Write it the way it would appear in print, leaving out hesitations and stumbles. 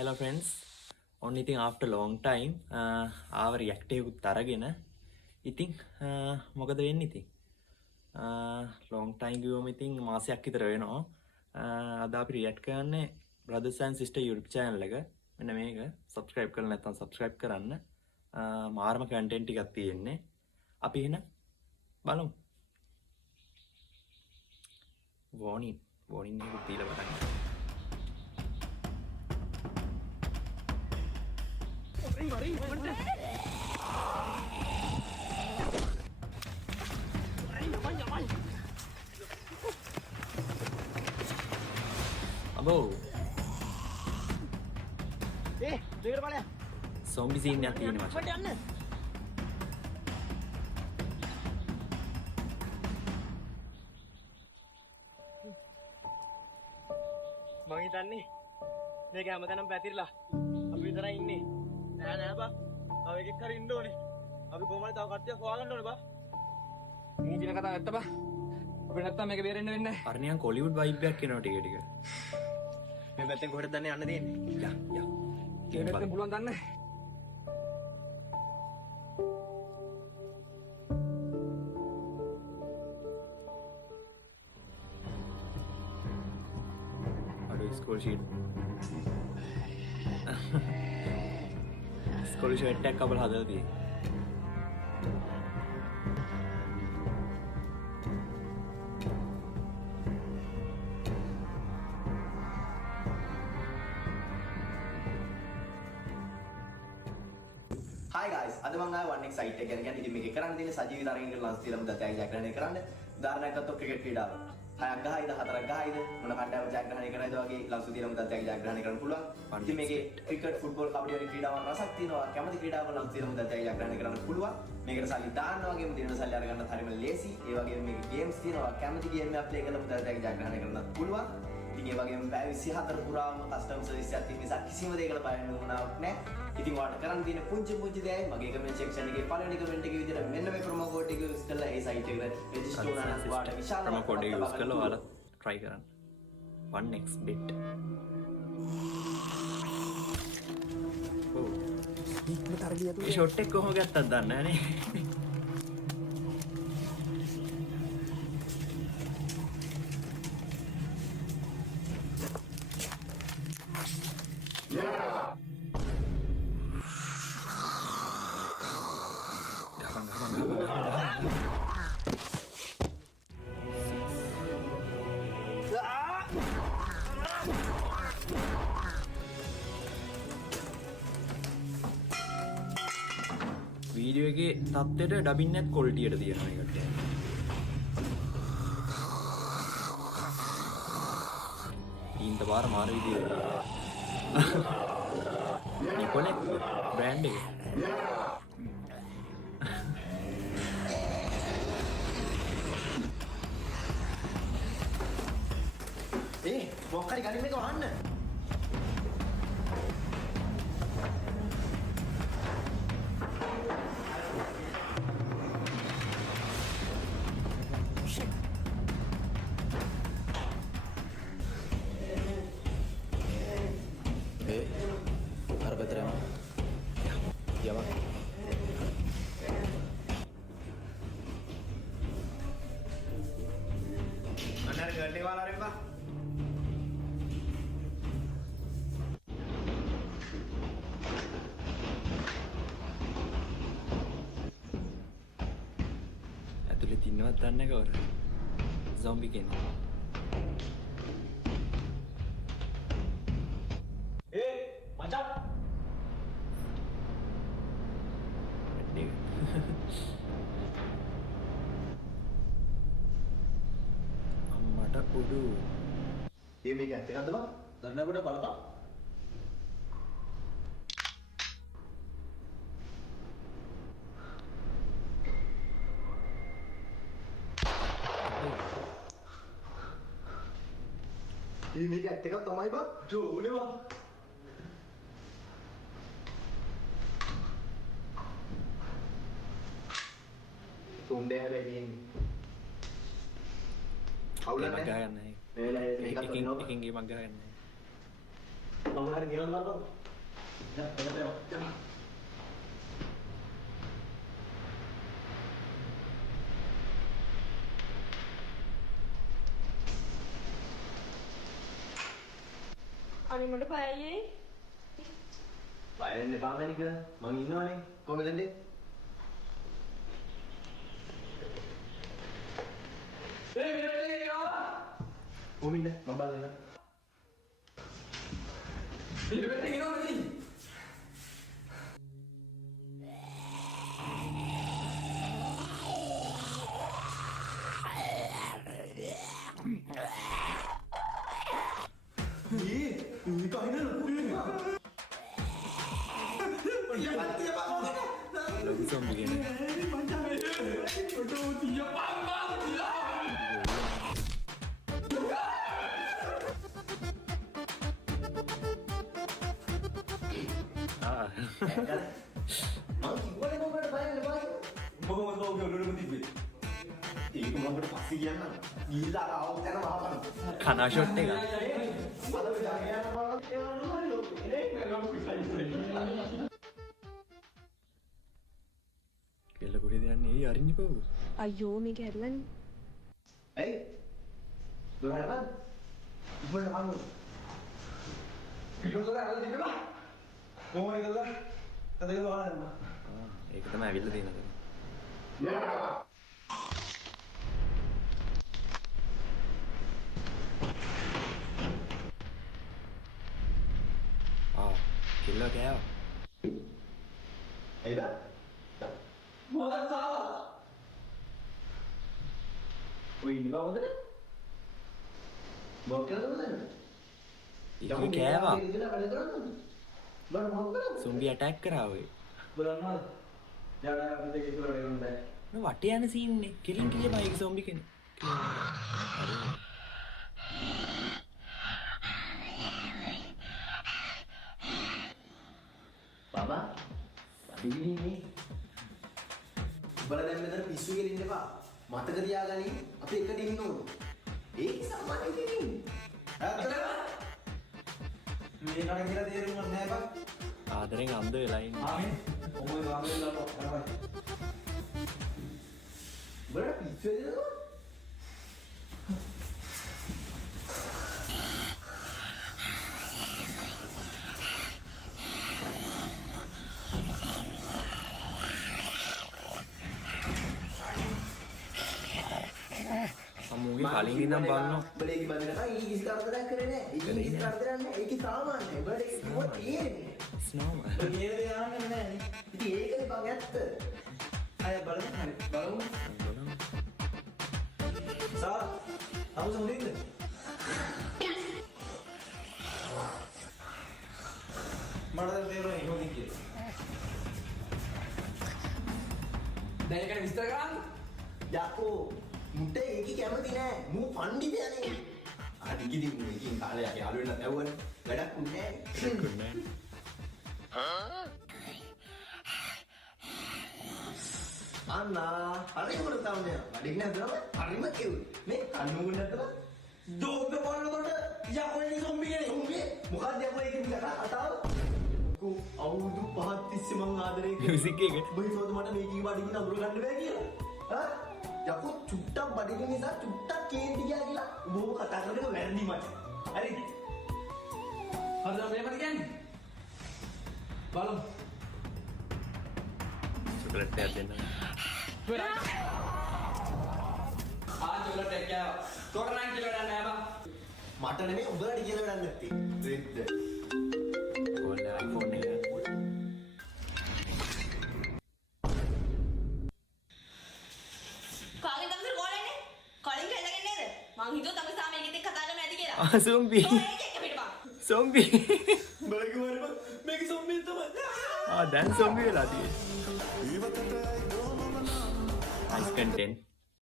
hello friends. Only thing after long time ආව react එකකුත් අරගෙන ඉතින් මොකද වෙන්නේ ඉතින් long time ගියොම ඉතින් මාසයක් විතර වෙනවා. අද අපි react කරන්නේ brothers and sister YouTube channel එක. මෙන්න මේක subscribe කරලා නැත්නම් subscribe කරන්න. මාරම content ටිකක් තියෙන්නේ. අපි එහෙනම් බලමු. warning එකක් දීලා බලන්න. Abo. දෙකට බලය. zombie scene එකක් තියෙනවා මචං. යන්න. මං හිතන්නේ මේක හැමතැනම පැතිරලා අපි විතරයි ඉන්නේ. නෑ බා. තව එකෙක් හරි ඉන්න ඕනේ. අපි කොහමද තව කට්ටියක් හොයාගන්න ඕනේ බා. මේ දින කතාව ඇත්ත බා. අපිට නැත්තම් මේක බේරෙන්න වෙන්නේ නැහැ. අර නිකන් කොලිවුඩ් වයිබ් එකක් එනවා ටික ටික. මේ පැත්තෙන් කොහෙද දන්නේ යන්න දෙන්නේ? යා. මේ පැත්තෙන් පුළුවන් දන්නේ. අර ස්කෝල් ෂීට්. ස්කෝල් ෂීට් එකක් අපල හදලා තියෙන්නේ. Hi guys, අද මම ආවේ 1x site එක ගැන කියන්නේ ඉතින් මේකේ කරන්න තියෙන්නේ සජීවී තරගයකට ලංස් තියලා මුදල් ජයග්‍රහණය කරන්න. උදාහරණයක් ගත්තොත් ක්‍රිකට් ක්‍රීඩාව. 6ක් ගහයිද 4ක් ගහයිද මොන කණ්ඩායම ජයග්‍රහණය කරනද වගේ ලංස් තියලා මුදල් ජයග්‍රහණය කරන්න පුළුවන්. ඉතින් මේකේ ක්‍රිකට්, ෆුට්බෝල්, කබඩි වගේ ක්‍රීඩාවන් රසක් තියෙනවා. කැමති ක්‍රීඩාවක ලංස් තියලා මුදල් ජයග්‍රහණය කරන්න පුළුවන්. මේකට සල්ලි දාන්න වගේම දිනන සල්ලි අරගන්නත් හරිම ලේසි. ඒ වගේම මේකේ ගේම්ස් තියෙනවා. කැමති ගේම් එකක් ප්ලේ කරලා මුදල් ජයග්‍රහණය කරන්නත් පුළුවන්. ඉතින් ඒ වගේම පැය 24 පුරාම කස්ටමර් සර්විස් එකක් තියෙන නිසා කිසිම දෙයකට බය වෙන්න ඕනාවක් නැහැ. ඉතින් ඔයාලට කරන්න තියෙන පුංචි දෙයයි මගේ කමෙන්ට් සෙක්ෂන් එකේ පළවෙනි කමෙන්ට් එකේ විදිහට මෙන්න මේ ප්‍රොමෝ කෝඩ් එක යූස් කරලා ඒ සයිට් එකට රෙජිස්ටර් වුණා නම් ඔයාලට විශාල ප්‍රොමෝ කෝඩ් එක යූස් කරලා ඔයාලා try කරන්න. 1x bet. මේ ෂොට් එක කොහොම ගත්තද දන්නේ නැහැ නේ. වීඩියෝ එකේ තත්ත්වයට ඩබින් නැත් ක්වොලිටියට තියෙනවා ඒකට. ඊන්ට බාර මාර විදියට. නිකොනේ බ්‍රෑන්ඩ් එක. මොකක් හරි ගනින් මේක වහන්න. අර පැත්තට යමු. යමු. අnder ගඩේ वाला රෙම්බා. ඇතුලේ තින්නවත් දන්නේ නැහැ කවුරු. zombie කෙනෙක්. මචං අම්මට උඩු. මේක ඇත්ත එකක්ද බං? දන්නකොට බලපන්. මේක ඇත්ත එකක් තමයි බං. ජෝනේ බං. තුන්ඩේ හැබැයි තියෙන්නේ. අවුලක් මග නැහැ. ගන්න. මේ වෙලාවේ මේකත් එකකින් වෙනවා. එකකින් ගේමක් ගන්න. මම හරි නියම කරනවා. දැන් එතන අනිමට පයයි බය වෙන්න එපා මැනික. මං ඉන්නවනේ. කොහමද දෙන්නේ? කොහොමින්ද? මම බලන්න. ලොකු සොම්බි කෙනෙක්. ආ. මං කිව්වනේ මොකටද බය වෙන්න බෑ. මොකද ඔබ ඔළුවේම තිබ්බේ. ඒක මම ඔබට පස්සේ කියන්නම්. ගිහිල්ලා අර ආවොත් යන මහපණ. කනා ෂොට් එක. කෙල්ල කොහෙද යන්නේ? ඒ අරින්න පව්. අයියෝ මේක ඇරලන්නේ ඇයි? දුරහරපන්. ඉබ්බට මං. පිටුසල අරලා තිබ්බා. කොහොමද කළා? තදක බලන්න. ඒක තමයි ඇවිල්ලා තියෙන්නේ. කෙල්ල කෑවා. එයිද? මොකක්ද සාවා? ඔය ඉන්නේ මොකද? මොකද කරන්නේ? ඒක කෑවා. ඉඳලා වැඩ කරන්නේ. බලන්න මොකද කරන්නේ? සොම්බි ඇටැක් කරා ඔය. බලන්න. යාළුවා අපි දෙක ඉතල වැඩ කරන්නේ. නෝ වටේ යන සීන් නේ. කෙලින් කියපන් ඒක සොම්බි කෙනෙක්. හරි. බබා බඩගිනින්නේ. උඹලා දැන් මෙතන පිස්සු කියලා ඉන්න එපා. මතක තියාගනි අපි එකට ඉන්න ඕන. ඒක සම්මානයි කියන්නේ. ඇත්තද? මේ කණ කියලා තේරුම්වත් නෑ බං. ආදරෙන් අන්ධ වෙලා ඉන්නේ. ආමේ. ඔමේ ගාමෙන්ලා කරවයි. උඹලා පිස්සු වෙනවද? අම්මුගේ කලින් ඉඳන් බලනවා. බලේකි බඳිනකන් ඊ කිසි කරදරයක් කරේ නෑ. ඊ කිසි කරදරයක් නෑ. ඒකේ සාමාන්‍යයි. උඹට ඒක කිව්වොත් තේරෙන්නේ නෑ. ස්නෝම. ඔය කියන දේ ආන්නේ නෑනේ. ඉතින් ඒකනේ බං ඇත්ත. අය බලමු හරි. බලමු. සාරා. අමුස හොඳින්ද? මට දැන් තේරෙන්නේ හොඳින් කියලා. දැන් ඒකට විස්තර කරන්න. යකෝ මුට ඒකි කැමති නෑ. මූ පණ්ඩිතයනේ. අනිකිදි මූ එකකින් කාලයක් යාළු වෙන්නත් ඇව්වනේ. වැඩක් උන්නේ නෑ. අන්නා හරි උඩ තමයි. වැඩික් නැද්දම හරිම කෙවුයි. මේ කන්නු නැද්දම දෝග්ග බලනකොට යකෝ ඉන්නේ සොම්බි කෙනෙක්. උඹේ මොකක්ද යකෝ ඒකේ කතා කතාව? කෝ අවුරුදු 5ක් තිස්සේ මං ආදරේ මියුසික් එක. උඹ හිතුවද මට මේකේ බඩගින්න අඳුර ගන්න බෑ කියලා? හා? යකෝ චුට්ටක් බඩගින්න නිසා චුට්ටක් කේන්ති ගියා කියලා උඹව කතා කරගෙන වැරදි මචං. හරිද? හරිද මේකට කියන්නේ? බලමු. චොකලට් එකක් දෙන්න. චොකලට් එක කෑවා. තොරණන් කියලා වැඩක් නෑ බං. මට නෙමෙයි උඹලට කියලා වැඩක් නැත්තේ. රෙද්ද. ඕල්ල iPhone එක. කාගෙන් තමයි කෝල් එන්නේ කලින් කැලගෙන නේද මං හිතුවා තමයි සාමයේගෙත් එක්ක කතා කරන්න ඇති කියලා ආ සොම්බි. ඔය ඒක එක පිටපන් සොම්බි. බලකි වරම මේක සොම්බි තමයි. දැන් සොම්බි වෙලා තියෙන්නේ. nice content.